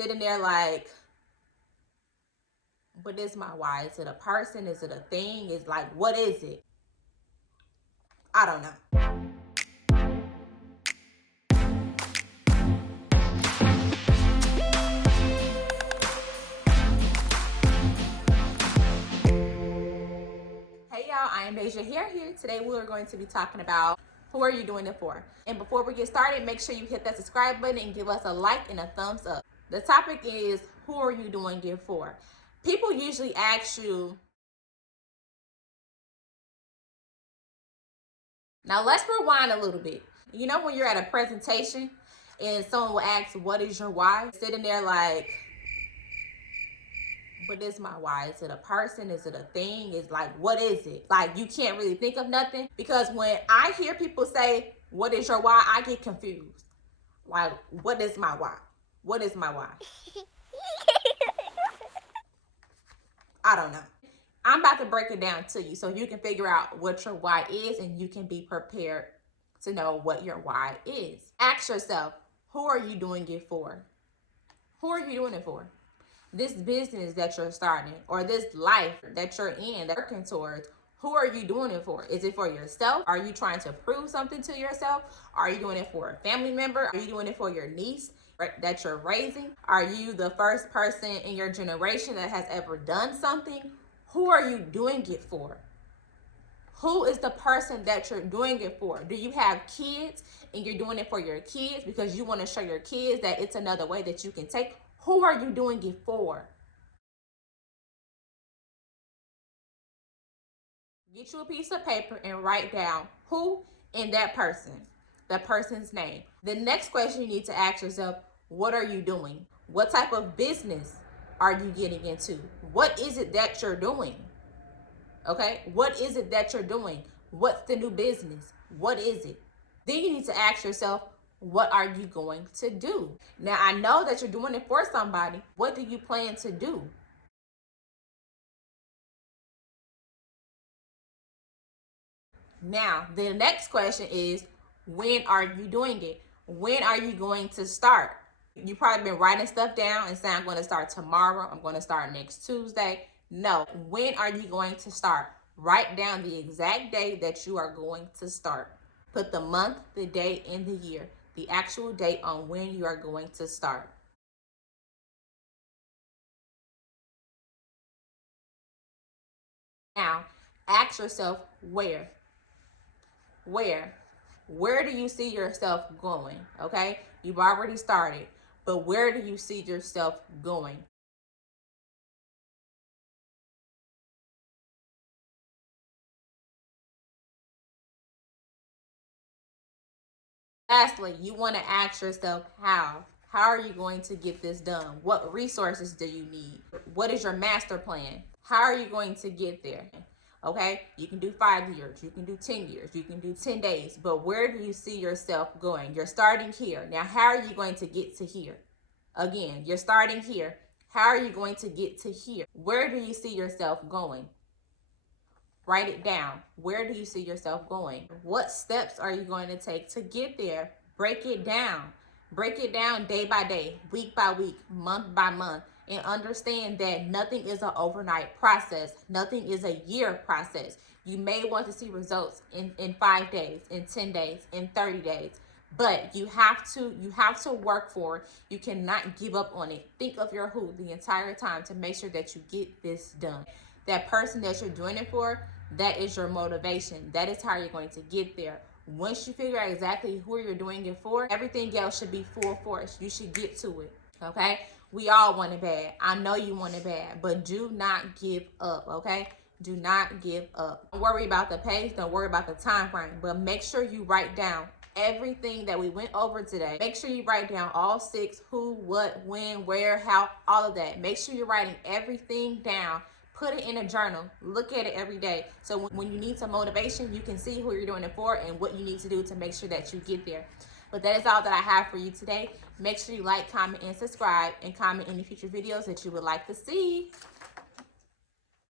sitting there like, but this my why. Is it a person? Is it a thing? Is like, what is it? I don't know. Hey y'all, Iamdejahair here. Today we are going to be talking about who are you doing it for? And before we get started, make sure you hit that subscribe button and give us a like and a thumbs up. The topic is, who are you doing it for? People usually ask you, now let's rewind a little bit. You know when you're at a presentation and someone will ask, what is your why? Sitting there like, but this is my why. Is it a person? Is it a thing? Is like, what is it? Like, you can't really think of nothing. Because when I hear people say, what is your why? I get confused. Like, what is my why? What is my why? I don't know. I'm about to break it down to you so you can figure out what your why is and you can be prepared to know what your why is. Ask yourself, who are you doing it for? Who are you doing it for? This business that you're starting or this life that you're in, that you're working towards, who are you doing it for? Is it for yourself? Are you trying to prove something to yourself? Are you doing it for a family member? Are you doing it for your niece that you're raising? Are you the first person in your generation that has ever done something? Who are you doing it for? Who is the person that you're doing it for? Do you have kids and you're doing it for your kids because you want to show your kids that it's another way that you can take? Who are you doing it for? Get you a piece of paper and write down who and that person, the person's name. The next question you need to ask yourself, what are you doing? What type of business are you getting into? What is it that you're doing? Okay, what is it that you're doing? What's the new business? What is it? Then you need to ask yourself, what are you going to do? Now, I know that you're doing it for somebody. What do you plan to do? Now, the next question is, when are you doing it? When are you going to start? You've probably been writing stuff down and saying, I'm going to start tomorrow. I'm going to start next Tuesday. No, when are you going to start? Write down the exact day that you are going to start. Put the month, the day, and the year. The actual date on when you are going to start. Now, ask yourself where. Where do you see yourself going? Okay, you've already started, but where do you see yourself going? Lastly, you want to ask yourself how. How are you going to get this done? What resources do you need? What is your master plan? How are you going to get there? Okay, you can do 5 years, you can do 10 years, you can do 10 days, but where do you see yourself going? You're starting here. Now, how are you going to get to here? Again, you're starting here. How are you going to get to here? Where do you see yourself going? Write it down. Where do you see yourself going? What steps are you going to take to get there? Break it down. Break it down day by day, week by week, month by month, and understand that nothing is an overnight process. Nothing is a year process. You may want to see results in 5 days, in 10 days, in 30 days. But you have to work for it. You cannot give up on it. Think of your who the entire time to make sure that you get this done. That person that you're doing it for, that is your motivation. That is how you're going to get there. Once you figure out exactly who you're doing it for, everything else should be full force. You should get to it, okay? We all want it bad. I know you want it bad, but do not give up, okay? Do not give up. Don't worry about the pace. Don't worry about the time frame, but make sure you write down everything that we went over today. Make sure you write down all 6, who, what, when, where, how, all of that. Make sure you're writing everything down. Put it in a journal. Look at it every day. So when you need some motivation, you can see who you're doing it for and what you need to do to make sure that you get there. But that is all that I have for you today. Make sure you like, comment, and subscribe, and comment any future videos that you would like to see.